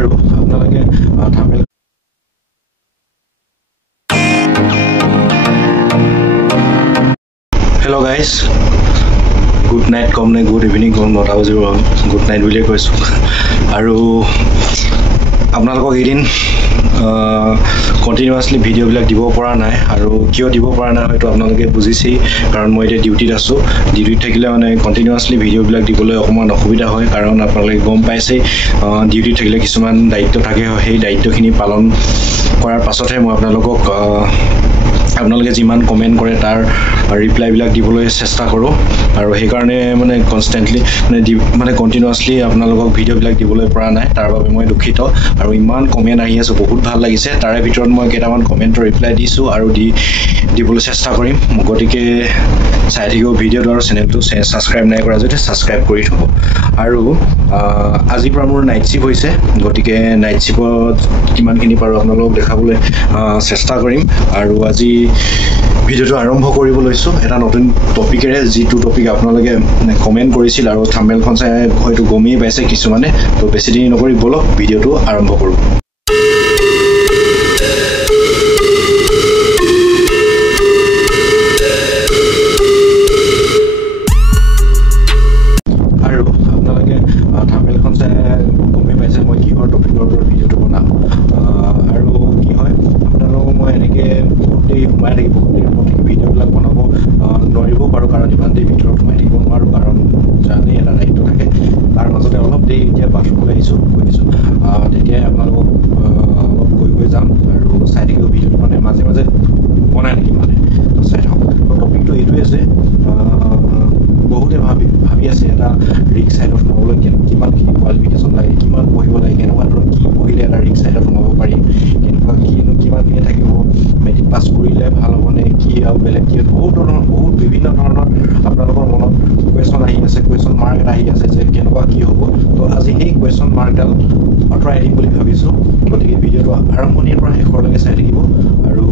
আৰু আপোনালোকে thumbnail hello' guys good night কম নে গুড ইভিনিং কম 9টা বাজিব গুড নাইট বুলিয়ে কৈছোঁ আৰু আপোনালোকক এদিন কণ্টিনিউৱাছলি ভিডিঅ'বিলাক দিব পৰা নাই আৰু কিয় দিব পৰা নাই হয়তো আপোনালোকে বুজিছেই কাৰণ মই এতিয়া ডিউটিত আছোঁ ডিউটিত থাকিলে মানে কণ্টিনিউৱাছলি ভিডিঅ'বিলাক দিবলৈ অকণমান অসুবিধা হয় কাৰণ আপোনালোকে গম পাইছেই ডিউটিত থাকিলে কিছুমান দায়িত্ব থাকে সেই দায়িত্বখিনি পালন কৰাৰ পাছতহে মই আপোনালোকে যিমান কমেণ্ট কৰে তাৰ ৰিপ্লাইবিলাক দিবলৈ চেষ্টা কৰোঁ আৰু সেইকাৰণে মানে কনষ্টেণ্টলি মানে কণ্টিনিউৱাছলি আপোনালোকক ভিডিঅ'বিলাক দিবলৈ পৰা নাই তাৰ বাবে মই দুখিত আৰু ইমান কমেণ্ট আহি আছে বহুত ভাল লাগিছে তাৰে ভিতৰত মই কেইটামান কমেণ্টৰ ৰিপ্লাই দিছোঁ আৰু দিবলৈ চেষ্টা কৰিম গতিকে চাই থাকিব ভিডিঅ'টো আৰু চেনেলটো ছাবস্ক্ৰাইব নাই কৰা যদি ছাবস্ক্ৰাইব কৰি থ'ব আৰু আজিৰ পৰা মোৰ নাইট শ্বিফ্ট হৈছে গতিকে নাইট শ্বিফ্টত কিমানখিনি পাৰোঁ আপোনালোকক দেখাবলৈ চেষ্টা কৰিম আৰু আজি ভিডিঅ'টো আৰম্ভ কৰিব লৈছোঁ এটা নতুন টপিকেৰে যিটো টপিক আপোনালোকে কমেণ্ট কৰিছিল আৰু থাম্বনেলখন চাই হয়তো গমেই পাইছে কিছুমানে তো বেছি দেৰি নকৰি বলক ভিডিঅ'টো আৰম্ভ কৰোঁ আৰু আপোনালোকে থাম্বনেলখন চাই গমেই পাইছে মই কিহৰ টপিকৰ ওপৰত ভিডিঅ'টো বনাম আৰু কি হয় আপোনালোকক মই এনেকৈ বহুত দেৰি সোমাই থাকিব ভিডিঅ'বিলাক বনাব নোৱাৰিব পাৰোঁ কাৰণ ইমান দেৰি ভিতৰত সোমাই থাকিব নোৱাৰোঁ কাৰণ জানেই এটা দায়িত্ব থাকে তাৰ মাজতে অলপ দেৰি এতিয়া বাথৰুমলৈ আহিছোঁ কৈ দিছোঁ তেতিয়াই আপোনালোকক অলপ কৈ যাম আৰু চাই থাকিব ভিডিঅ'টো মানে মাজে মাজে বনাই থাকিম মানে তো চাই থাকক টপিকটো এইটোৱে যে বহুতে ভাবি আছে এটা ৰিক্স ছাইডত সোমাবলৈ কিমানখিনি কোৱালিফিকেশ্যন লাগে কিমান পঢ়িব লাগে কেনেকুৱা ধৰণৰ কি পঢ়িলে এটা ৰিক্স ছাইডত সোমাব পাৰিম কেনেকুৱা কিমানখিনি থাকিব মেট্ৰিক পাছ কৰিলে ভাল হ'বনে কি আৰু বেলেগ কি বহুত বিভিন্ন ধৰণৰ আপোনালোকৰ মনত কুৱেশ্যন আহি আছে কুৱেশ্যন মাৰ্ক এটা আহি আছে যে কেনেকুৱা কি হ'ব তো আজি সেই কুৱেশ্যন মাৰ্কডাল আঁতৰাই দিম বুলি ভাবিছোঁ গতিকে ভিডিঅ'টো আৰম্ভণিৰ পৰা শেষৰলৈকে চাই থাকিব আৰু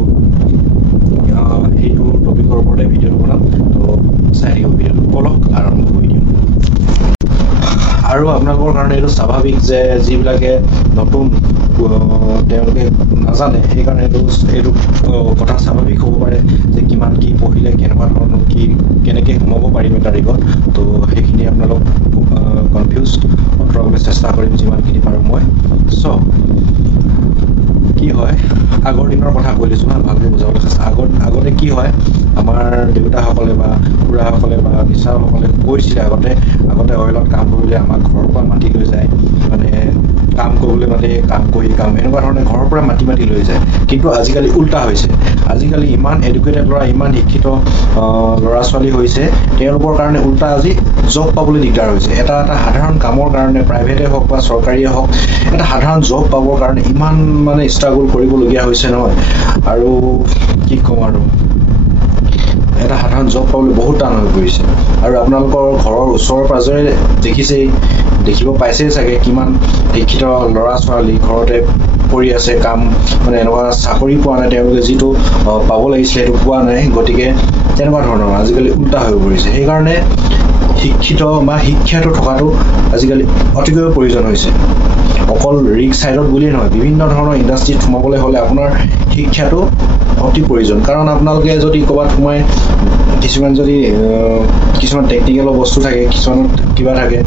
সেইটো টপিকৰ ওপৰতে ভিডিঅ'টো বনাম তো চাই থাকিব ভিডিঅ'টো বলক আৰম্ভ কৰি দিওঁ আৰু আপোনালোকৰ কাৰণে এইটো স্বাভাৱিক যে যিবিলাকে নতুন তেওঁলোকে নাজানে সেইকাৰণে এইটো কথা স্বাভাৱিক হ'ব পাৰে যে কিমান কি পঢ়িলে কেনেকুৱা ধৰণৰ কি কেনেকৈ সোমাব পাৰিম এটা ৰিগত তো সেইখিনি আপোনালোক কনফিউজ আঁতৰাবলৈ চেষ্টা কৰিম যিমানখিনি পাৰোঁ মই কি হয় আগৰ দিনৰ কথা কৈ দিছোঁ না ভালকৈ বুজাবলৈ চেষ্টা আগতে কি হয় আমাৰ দেউতাসকলে বা খুৰাসকলে বা মিছাসকলে কৈছিলে আগতে অইলত কাম কৰিলে আমাক ঘৰৰ পৰা মাতি লৈ যায় মানে কাম কৰিবলৈ মাতে কাম এনেকুৱা ধৰণে ঘৰৰ পৰা মাতি লৈ যায় কিন্তু আজিকালি উল্টা হৈছে আজিকালি ইমান এডুকেটেড ল'ৰা ইমান শিক্ষিত ল'ৰা ছোৱালী হৈছে তেওঁলোকৰ কাৰণে উল্টা আজি জব পাবলৈ দিগদাৰ হৈছে এটা সাধাৰণ কামৰ কাৰণে প্ৰাইভেটে হওক বা চৰকাৰীয়ে হওক এটা সাধাৰণ জব পাবৰ কাৰণে ইমান মানে ষ্ট্ৰাগল কৰিবলগীয়া হৈছে নহয় আৰু কি ক'ম আৰু এটা সাধাৰণ জব পাবলৈ বহুত টান হৈ পৰিছে আৰু আপোনালোকৰ ঘৰৰ ওচৰৰ পাজৰে দেখিব পাইছেই চাগে কিমান শিক্ষিত ল'ৰা ছোৱালী ঘৰতে কৰি আছে কাম মানে এনেকুৱা চাকৰি পোৱা নাই তেওঁলোকে যিটো পাব লাগিছিলে সেইটো পোৱা নাই গতিকে তেনেকুৱা ধৰণৰ আজিকালি উল্টা হৈ পৰিছে সেইকাৰণে শিক্ষিত বা শিক্ষাটো থকাটো আজিকালি অতিকৈ প্ৰয়োজন হৈছে অকল ৰিক্স ছাইডত বুলিয়েই নহয় বিভিন্ন ধৰণৰ ইণ্ডাষ্ট্ৰীত সোমাবলৈ হ'লে আপোনাৰ শিক্ষাটো অতি প্ৰয়োজন কাৰণ আপোনালোকে যদি ক'ৰবাত সোমাই কিছুমান টেকনিকেলৰ বস্তু থাকে কিছুমানত কিবা থাকে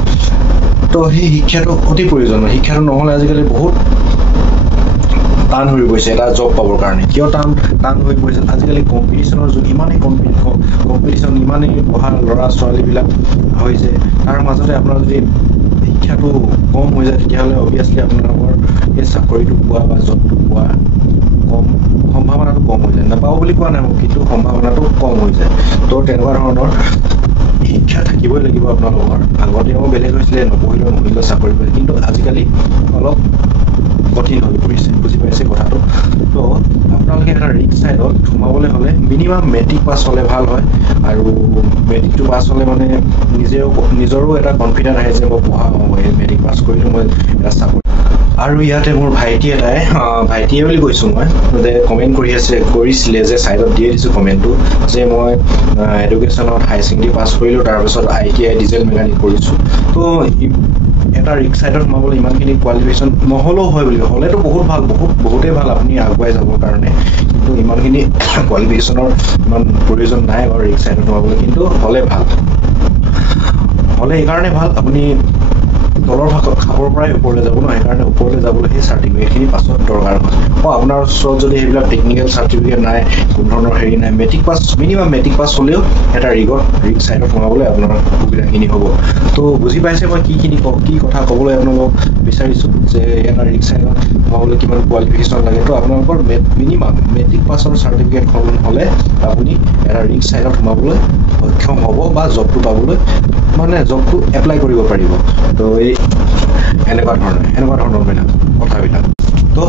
তো সেই শিক্ষাটো অতি প্ৰয়োজন শিক্ষাটো নহ'লে আজিকালি বহুত টান হৈ পৰিছে এটা জব পাবৰ কাৰণে কিয় টান হৈ পৰিছে আজিকালি কম্পিটিশ্যনৰ যুগ ইমানেই কম্পিটিশ্যন ইমানেই পঢ়া ল'ৰা ছোৱালীবিলাক হৈছে তাৰ মাজতে আপোনাৰ যদি শিক্ষাটো কম হৈ যায় তেতিয়াহ'লে অভিয়াছলি আপোনালোকৰ এই চাকৰিটো পোৱা বা জবটো পোৱা সম্ভাৱনাটো কম হৈ যায় নাপাওঁ বুলি কোৱা নাই কিন্তু সম্ভাৱনাটো কম হৈ যায় তো তেনেকুৱা ধৰণৰ শিক্ষা থাকিবই লাগিব আপোনালোকৰ আগতেও বেলেগ হৈছিলে নপঢ়িলেও চাকৰি পায় কিন্তু আজিকালি অলপ কঠিন হৈ পৰিছে বুজি পাইছে কথাটো তো আপোনালোকে এটা ৰিক্স ছাইডত সোমাবলৈ হ'লে মিনিমাম মেট্ৰিক পাছ হ'লে ভাল হয় আৰু মেট্ৰিকটো পাছ হ'লে মানে নিজৰো এটা কনফিডেন্স আহে যে মই পঢ়া মই মেট্ৰিক পাছ কৰিলোঁ মই এটা চাকৰি আৰু ইয়াতে মোৰ ভাইটিয়ে বুলি কৈছোঁ মই যে কমেণ্ট কৰিছিলে যে ছাইডত দিয়ে দিছোঁ কমেণ্টটো যে মই এডুকেশ্যনত হাই ছেকেণ্ডেৰী পাছ কৰিলোঁ তাৰপিছত ITI ডিজেল মেকানিক কৰিছোঁ তো এটা ৰিক্স চাইডত সোমাবলৈ ইমানখিনি কোৱালিফিকেশ্যন নহ'লেও হয় বুলি হ'লেতো বহুত ভাল বহুতেই ভাল আপুনি আগুৱাই যাবৰ কাৰণে কিন্তু ইমানখিনি কোৱালিফিকেশ্যনৰ ইমান প্ৰয়োজন নাই বাৰু ৰিক্স চাইডত সোমাবলৈ কিন্তু হ'লে ভাল হ'লে এইকাৰণে ভাল আপুনি তলৰ খাপৰ পৰাই ওপৰলৈ যাব ন সেইকাৰণে ওপৰলৈ যাবলৈ সেই চাৰ্টিফিকেটখিনি পাছত দৰকাৰ হয় আপোনাৰ ওচৰত যদি সেইবিলাক টেকনিকেল চাৰ্টিফিকেট নাই কোনো ধৰণৰ হেৰি নাই matric pass minimum matric pass হ'লেও এটা ৰিক্স চাইডত সোমাবলৈ আপোনাৰ সুবিধাখিনি হ'ব তো বুজি পাইছে মই কি কথা ক'বলৈ আপোনালোকক বিচাৰিছোঁ যে এটা ৰিক্স চাইডত সোমাবলৈ কিমান কোৱালিফিকেশ্যন লাগে তো আপোনালোকৰ মিনিমাম মেট্ৰিক পাছৰ চাৰ্টিফিকেটখন হ'লে আপুনি এটা ৰিক্স চাইডত সোমাবলৈ সক্ষম হ'ব বা জবটো পাবলৈ মানে জবটো এপ্লাই কৰিব পাৰিব তো এই এনেকুৱা ধৰণৰ মানে কথাবিলাক তো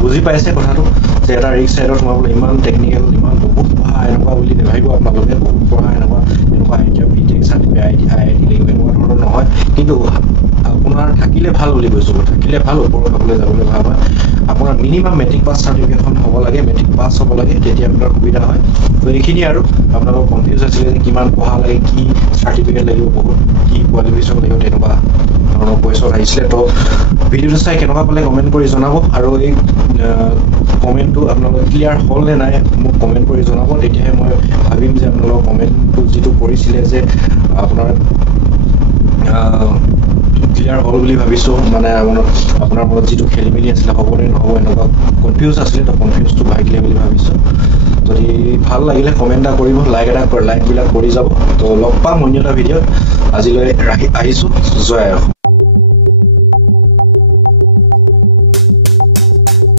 বুজি পাইছে কথাটো যে এটা ৰিক্স চাইডত সোমাবলৈ ইমান টেকনিকেল ইমান বহুত পঢ়া এনেকুৱা বুলি নাভাবিব আপোনালোকে বহুত পঢ়া এনেকুৱা এতিয়া বিটেক চাৰ্টিফিকেট IIT লাগিব এনেকুৱা ধৰণৰ নহয় কিন্তু আপোনাৰ থাকিলে ভাল বুলি কৈছোঁ থাকিলে ভাল ওপৰৰ খাবলৈ যাবলৈ ভাল হয় আপোনাৰ মিনিমাম মেট্ৰিক পাছ চাৰ্টিফিকেটখন হ'ব লাগে মেট্ৰিক পাছ হ'ব লাগে তেতিয়া আপোনাৰ সুবিধা হয় তো এইখিনি আৰু আপোনালোকৰ কনফিউজ আছিলে যে কিমান পঢ়া লাগে কি চাৰ্টিফিকেট লাগিব বহুত কি কোৱালিফিকেশ্যন লাগিব তেনেকুৱা ধৰণৰ কুৱেশ্যন আহিছিলে তো ভিডিঅ'টো চাই কেনেকুৱা পালে কমেণ্ট কৰি জনাব আৰু এই কমেণ্টটো আপোনালোকে ক্লিয়াৰ হ'ল নে নাই মোক কমেণ্ট কৰি জনাব তেতিয়াহে মই ভাবিম যে আপোনালোকৰ কমেণ্টটো যিটো কৰিছিলে যে আপোনাৰ ক্লিয়াৰ হ'ল বুলি ভাবিছোঁ মানে আপোনাৰ মনত যিটো খেলি মেলি আছিলে হ'বনে নহ'ব এনেকুৱা কনফিউজ আছিলে তো কনফিউজটো ভাগিলে বুলি ভাবিছোঁ যদি ভাল লাগিলে কমেণ্ট এটা কৰিব লাইকবিলাক কৰি যাব তো লগ পাম অন্য এটা ভিডিঅ'ত আজিলৈ আহিছোঁ জয়